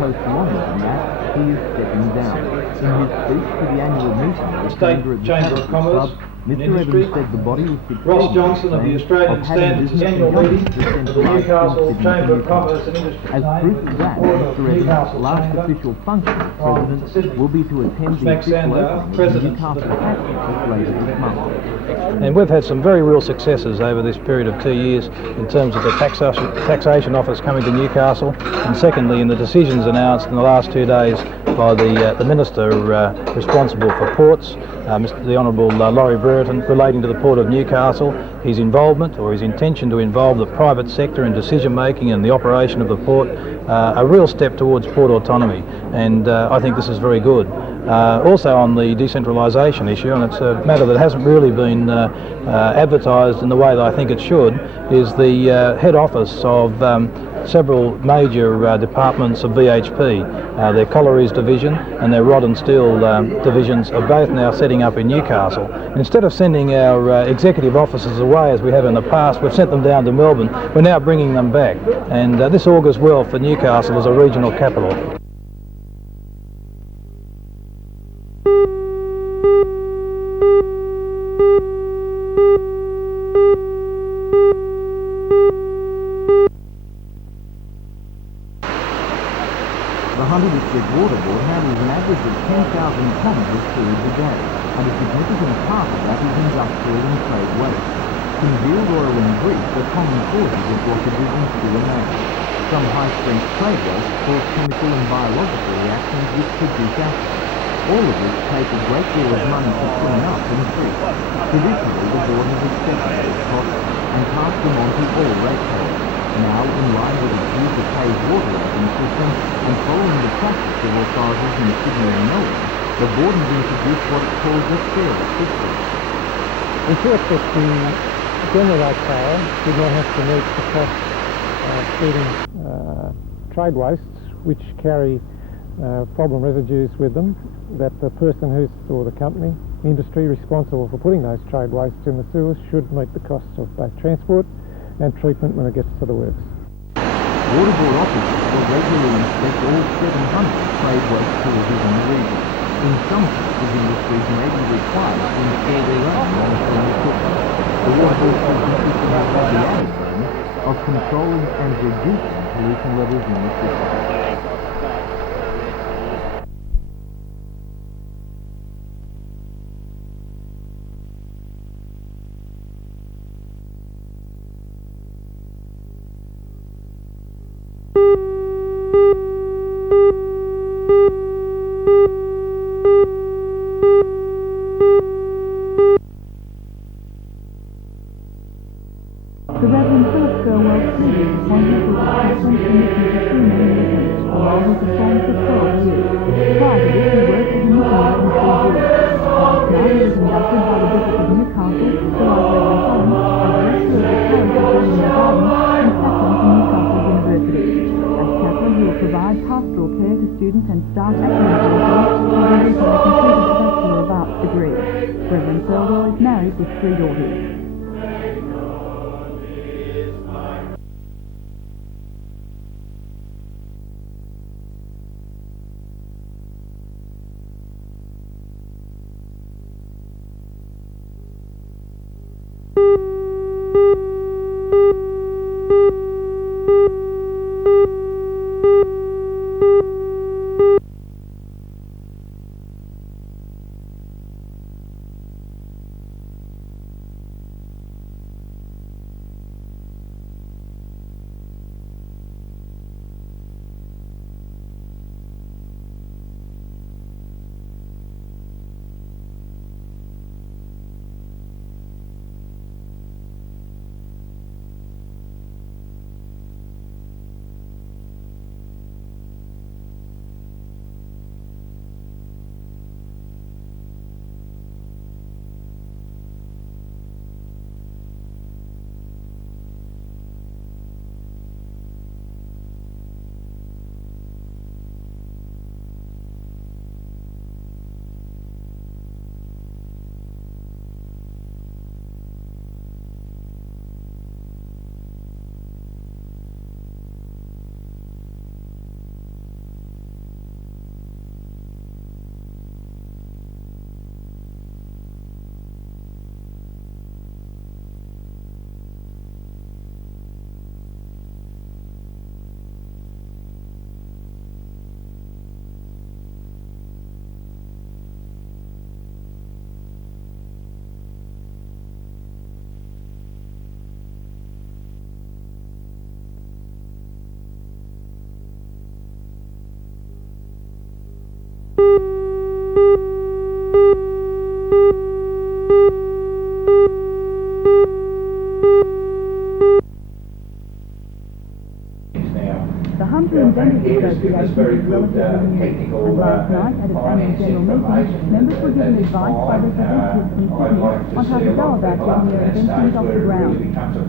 post longer than that, he is stepping down. In his speech to the annual meeting of the Chamber of Commerce, Mr. Evans said the body was succeeding. Ross Johnson of the Australian Standards annual meeting of the Newcastle Chamber of Commerce and Industry. As proof of that, Mr. Evans' last official function as president will be to attend the official opening of the Newcastle Tax Office later this month. And we've had some very real successes over this period of 2 years in terms of the taxation office coming to Newcastle, and secondly in the decisions announced in the last 2 days by the Minister responsible for ports, the Honourable Laurie Brereton, relating to the Port of Newcastle, his involvement or his intention to involve the private sector in decision making and the operation of the port, a real step towards port autonomy, and I think this is very good. Also on the decentralisation issue, and it's a matter that hasn't really been advertised in the way that I think it should, is the head office of several major departments of BHP. Their collieries division and their rod and steel divisions are both now setting up in Newcastle. Instead of sending our executive officers away as we have in the past, we've sent them down to Melbourne. We're now bringing them back, and this augurs well for Newcastle as a regional capital. The Hunter Water Board handles an average of 10,000 tonnes of sewage a day, and a significant part of that is industrial and trade waste. Congealed oil and grease are common causes of blockages in sewer mains. Some high-strength trade waste cause chemical and biological reactions which produce acid. All of which take a great deal of money to clean up and treat. Traditionally, the board has accepted those costs and passed them on to all ratepayers. Now, in line with its use of paved water rating system and following the practice of authorities in Sydney and Melbourne, the board has introduced what it calls a fairer system. We thought that the general ratepayer did not have to meet the cost of treating trade wastes which carry problem residues with them, that the person or the company, industry responsible for putting those trade wastes in the sewers should meet the costs of both transport and treatment when it gets to the works. Water Board officers will regularly inspect all 700 trade waste facilities in the region. In some cases, industries may be required to install their own monitoring equipment. The Water Board system has the added bonus of controlling and reducing pollution levels in the system. The Reverend Philip Gurwell Sr. was appointed to the Chaplain Committee of Senior Ministers, a role he performed for 12 years. Prior to this, he worked as a missionary in Fiji. Now he was inducted by the Bishop of Newcastle, the Library of Holland, as Rector of the Parish of William Garden, and Chaplain to Newcastle University. As Chaplain, he will provide pastoral care to students and staff at university, who will recently completed a Bachelor of Arts degree. Reverend Gurwell is married with 3 daughters. Vendors Association is relatively new, and last night at its annual general meeting, members were given advice by representatives from Sydney on how to go about getting their inventions off the ground.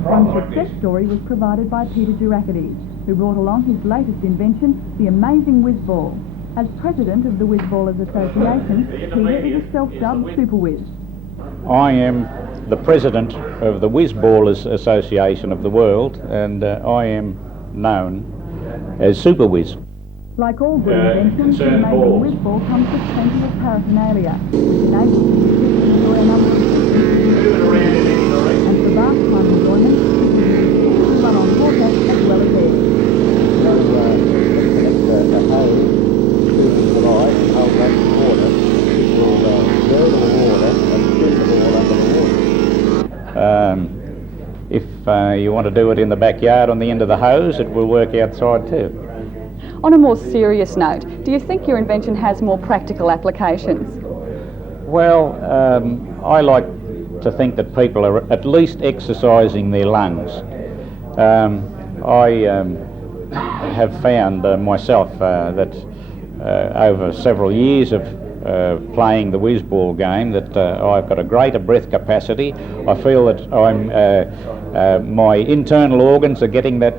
One success story was provided by Peter Durakides, who brought along his latest invention, the amazing whiz ball. As president of the Whiz Ballers Association, Peter is a self-dubbed super whiz. I am the president of the Whiz Ballers Association of the world, and I am known as Super Whiz. Like all good inventions, the amazing whiz ball comes with plenty of paraphernalia, which enables the users to enjoy a number of and for vast time enjoyment, it can run on water as well as air. Connect a hose to the slide and hold that in water. It will go to the water and spin the ball under the water. If you want to do it in the backyard on the end of the hose, it will work outside too. On a more serious note, do you think your invention has more practical applications? Well, I like to think that people are at least exercising their lungs. I have found myself that over several years of playing the whiz ball game that I've got a greater breath capacity. I feel that my internal organs are getting that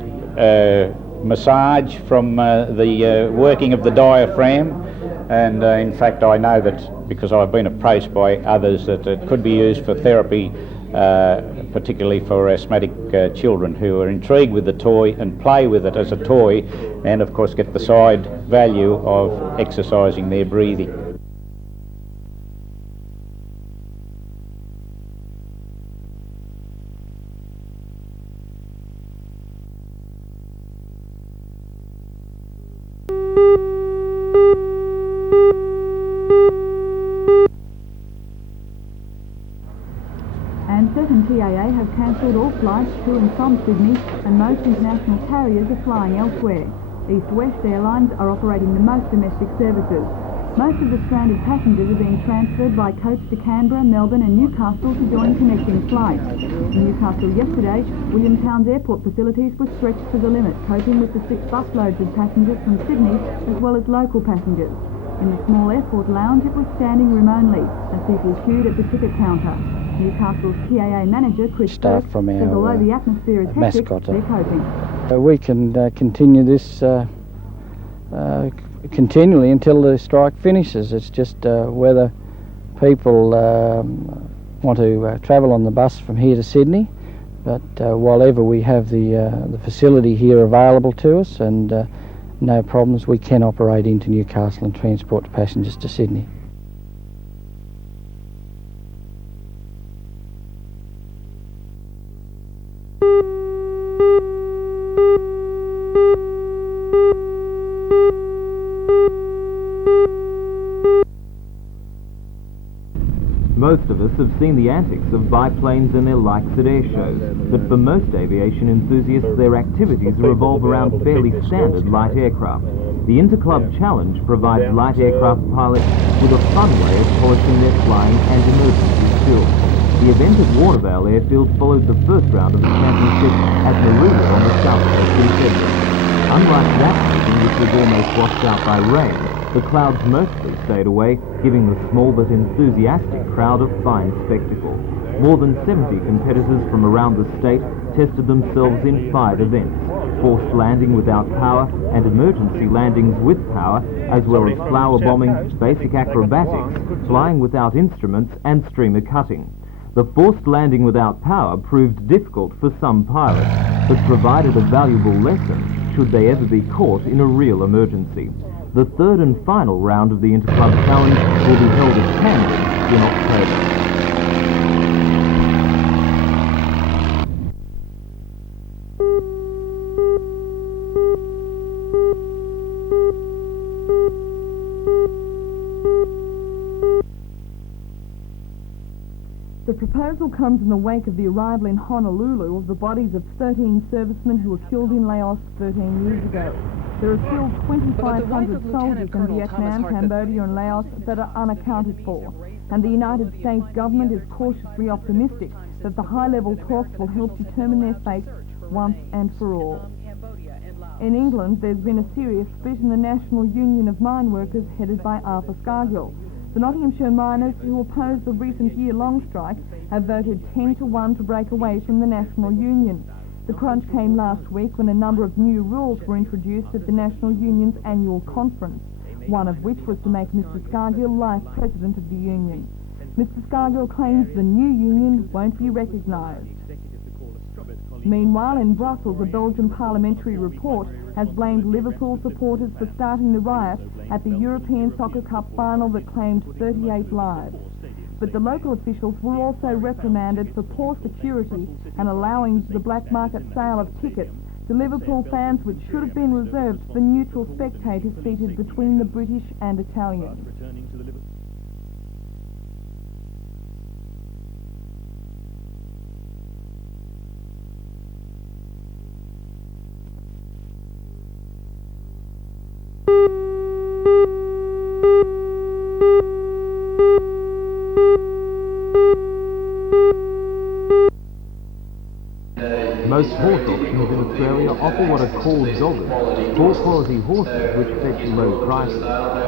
massage from the working of the diaphragm, and in fact I know that because I've been approached by others that it could be used for therapy, particularly for asthmatic children who are intrigued with the toy and play with it as a toy, and of course get the side value of exercising their breathing. Ansett and TAA have cancelled all flights to and from Sydney, and most international carriers are flying elsewhere. East West Airlines are operating the most domestic services. Most of the stranded passengers are being transferred by coach to Canberra, Melbourne and Newcastle to join connecting flights. In Newcastle yesterday, Williamtown's airport facilities were stretched to the limit, coping with the 6 busloads of passengers from Sydney as well as local passengers. In the small airport lounge, it was standing room only as people queued at the ticket counter. Newcastle's TAA manager, Chris Torres, says although the atmosphere is hectic, they're coping. We can continue this continually until the strike finishes. It's just whether people want to travel on the bus from here to Sydney, but while ever we have the facility here available to us and no problems, we can operate into Newcastle and transport passengers to Sydney. Most of us have seen the antics of biplanes and their likes at air shows, but for most aviation enthusiasts, their activities revolve around fairly standard light aircraft. The Interclub Challenge provides light aircraft pilots with a fun way of polishing their flying and emergency skills. The event at Watervale Airfield followed the first round of the championship at Maruda on the south coast in February. Unlike that season, which was almost washed out by rain, the clouds mostly stayed away, giving the small but enthusiastic crowd a fine spectacle. More than 70 competitors from around the state tested themselves in 5 events: forced landing without power and emergency landings with power, as well as flower bombing, basic acrobatics, flying without instruments and streamer cutting. The forced landing without power proved difficult for some pilots, but provided a valuable lesson should they ever be caught in a real emergency. The third and final round of the Interclub Challenge will be held at Canberra in October. The proposal comes in the wake of the arrival in Honolulu of the bodies of 13 servicemen who were killed in Laos 13 years ago. There are still 2,500 soldiers in Vietnam, Cambodia and Laos that are unaccounted for, and the United States government is cautiously optimistic that the high-level talks will help determine their fate once and for all. In England, there's been a serious split in the National Union of Mine Workers headed by Arthur Scargill. The Nottinghamshire miners who opposed the recent year-long strike have voted 10-1 to break away from the National Union. The crunch came last week when a number of new rules were introduced at the National Union's annual conference, one of which was to make Mr Scargill life president of the union. Mr Scargill claims the new union won't be recognised. Meanwhile, in Brussels, a Belgian parliamentary report has blamed Liverpool supporters for starting the riot at the European Soccer Cup final that claimed 38 lives. But the local officials were also reprimanded for poor security and allowing the black market sale of tickets to Liverpool fans, which should have been reserved for neutral spectators seated between the British and Italians. Most horse auctions in Australia offer what are called doggers, poor quality horses which fetch low prices.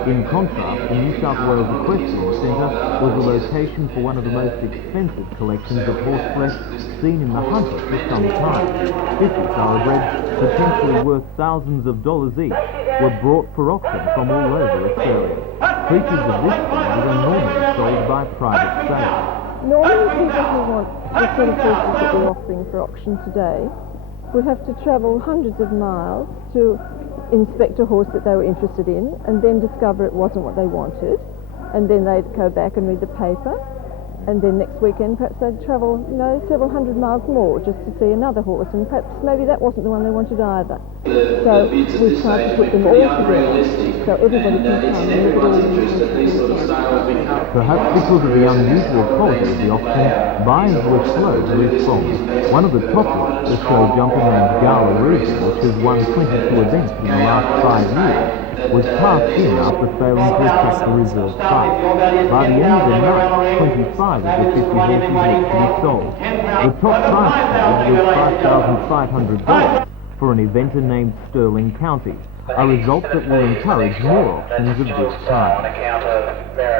In contrast, the New South Wales Equestrian Centre was the location for one of the most expensive collections of horseflesh seen in the Hunter for some time. 50 thoroughbreds, potentially worth thousands of dollars each, were brought for auction from all over Australia. Creatures of this kind are normally sold by private sale. Normally people who want the sort of horses that we're offering for auction today would have to travel hundreds of miles to inspect a horse that they were interested in and then discover it wasn't what they wanted, and then they'd go back and read the paper, and then next weekend perhaps they'd travel, several hundred miles more just to see another horse, and perhaps maybe that wasn't the one they wanted either. So we've tried to put them all together so everybody can come and look at all the horses. Perhaps because of the unusual quality of the auction, buyers were slow to respond. One of the top lots, the show jumper named Gala Region, which has won 22 events in the last 5 years, was passed in after failing to attract the reserve price. By the end of the night, 25 of the 50 horses had to be sold. The top price tag was $5,500 for an eventer named Stirling County, a result that will encourage more auctions of this kind.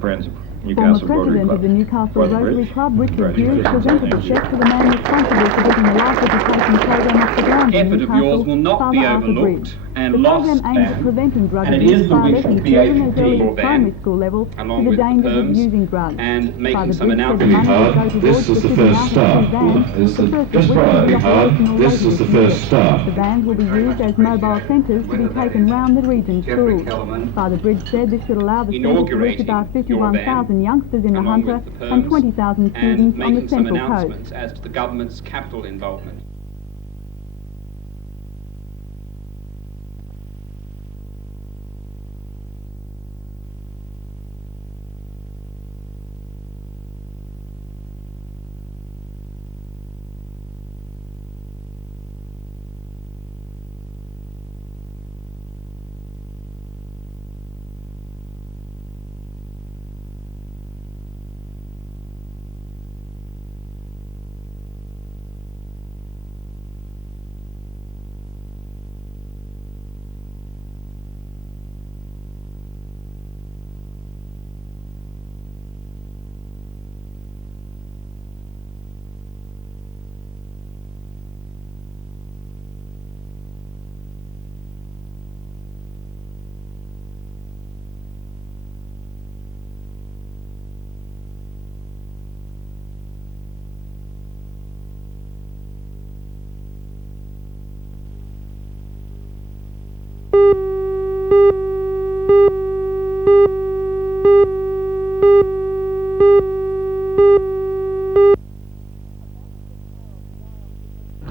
Friends of Former president of the Newcastle Rotary Club, Richard Hughes, presented a cheque to the man responsible for getting the life education program off the ground in effort of yours will not be overlooked and lost the program aims at preventing drug and it abuse is the by wish letting of the children as early as APD primary school level along to the with the dangers of firms using drugs. and making Father some Briggs said the announcements. money will go towards This is the fitting first out start. these vans, This the is first just of which will be priority hard. operational This later is the this first year. start. The vans will be used as mobile centres to be taken round the region schools. Father Briggs said this should allow the centre to reach about 51,000 youngsters in the Hunter and 20,000 and students on the making some Central Coast. announcements as to the government's capital involvement.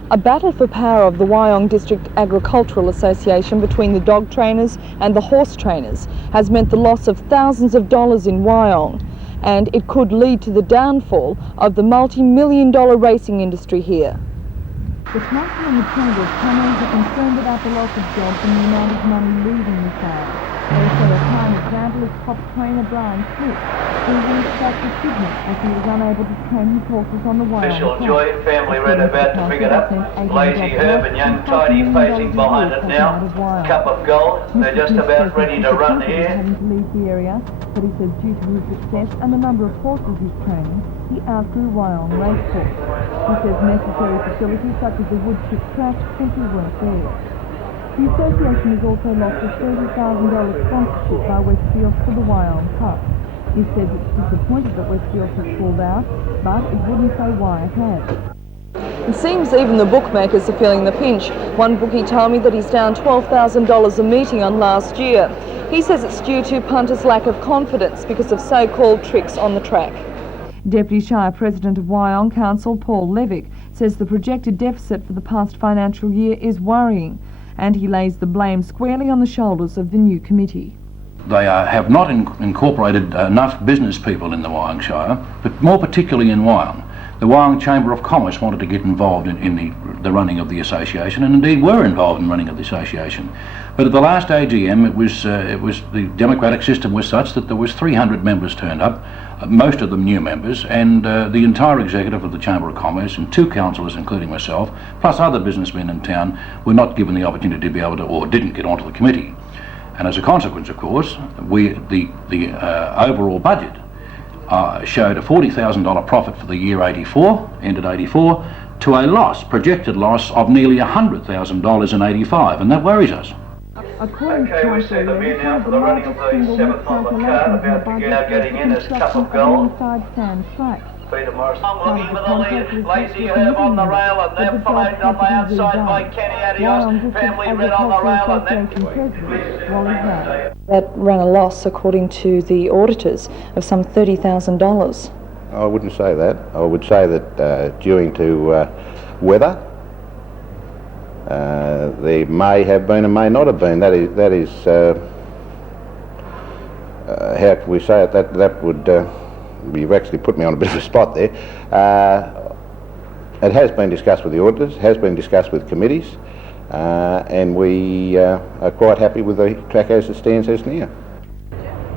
A battle for power of the Wyong District Agricultural Association between the dog trainers and the horse trainers has meant the loss of thousands of dollars in Wyong, and it could lead to the downfall of the multi-million-dollar racing industry here. The council and the Chamber of Commerce are concerned about the loss of jobs and the amount of money leaving the town. They say a prime example is top trainer Brian Smith, who reached back to Sydney as he was unable to train his horses on the Wyong Special Joy, family red about to pick it up. Lazy Herb and young Tidy facing behind it now. Cup of Gold, they're just about ready to run here. Having to leave the area, but he says due to his success and the number of horses he's training, he outgrew Wyong Racecourse. He says necessary facilities such as the wood chip track simply weren't there. The association has also lost a $30,000 sponsorship by Westfield for the Wyong Cup. He says it's disappointed that Westfield has pulled out, but it wouldn't say why it has. It seems even the bookmakers are feeling the pinch. One bookie told me that he's down $12,000 a meeting on last year. He says it's due to punters' lack of confidence because of so-called tricks on the track. Deputy Shire President of Wyong Council, Paul Levick, says the projected deficit for the past financial year is worrying, and he lays the blame squarely on the shoulders of the new committee. They have not incorporated enough business people in the Wyong Shire, but more particularly in Wyong. The Wyong Chamber of Commerce wanted to get involved in the running of the association, and indeed were involved in running of the association. But at the last AGM, it was the democratic system was such that there was 300 members turned up, most of them new members, and the entire executive of the Chamber of Commerce and 2 councillors, including myself, plus other businessmen in town, were not given the opportunity to be able to, or didn't get onto the committee. And as a consequence, of course, the overall budget showed a $40,000 profit for the year 84, ended 84, to a loss, projected loss of nearly $100,000 in 85, and that worries us. Okay, we see the men now for the running of the 7th on the card, about to get out, getting in as Cup of Gold. Peter Morrison looking for the lead, Lazy Herb on the rail, and they're followed on the outside by Kenny Adios, family red on the rail, and then That ran a loss, according to the auditors, of some $30,000. I wouldn't say that. I would say that due to weather, there may have been and may not have been. That is how can we say it? That would you've actually put me on a bit of a spot there. It has been discussed with the auditors, has been discussed with committees, and we are quite happy with the track as it stands as near.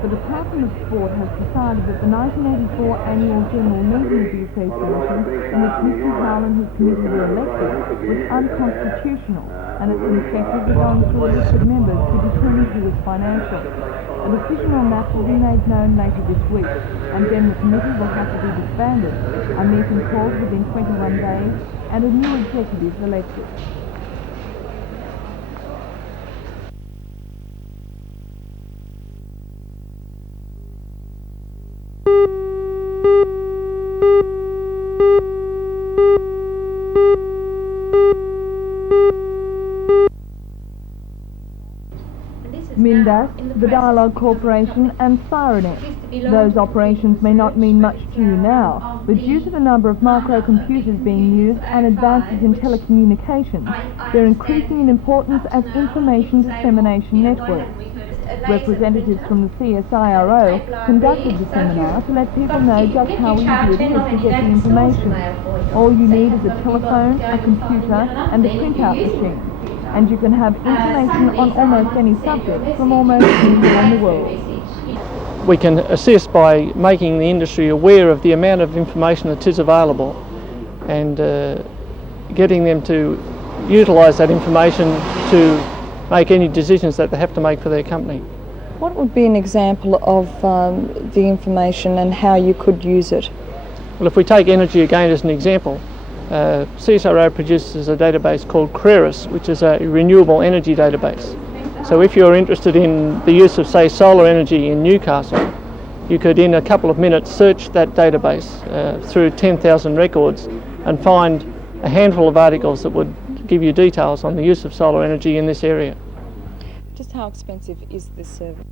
The Department of Sport has decided that the 1984 annual general meeting of the association, in which Mr. Howell and his committee were elected, was unconstitutional, and its inspectors are going through a list of members to determine who was financial. A decision on that will be made known later this week, and then the committee will have to be disbanded, a meeting called within 21 days, and a new executive elected. Mindas, the Dialogue Corporation and Sirenet. Those operations may not mean much to you now, but due to the number of microcomputers being used and advances in telecommunications, they're increasing in importance as information dissemination networks. Representatives from the CSIRO conducted the seminar to let people know just how easy it is to get the information. All you need is a telephone, a computer and a printout machine. And you can have information on almost any subject from almost anywhere in the world. We can assist by making the industry aware of the amount of information that is available and getting them to utilise that information to make any decisions that they have to make for their company. What would be an example of the information and how you could use it? Well, if we take energy again as an example, CSIRO produces a database called Torres, which is a renewable energy database. So if you're interested in the use of, say, solar energy in Newcastle, you could in a couple of minutes search that database through 10,000 records and find a handful of articles that would give you details on the use of solar energy in this area. Just how expensive is this service?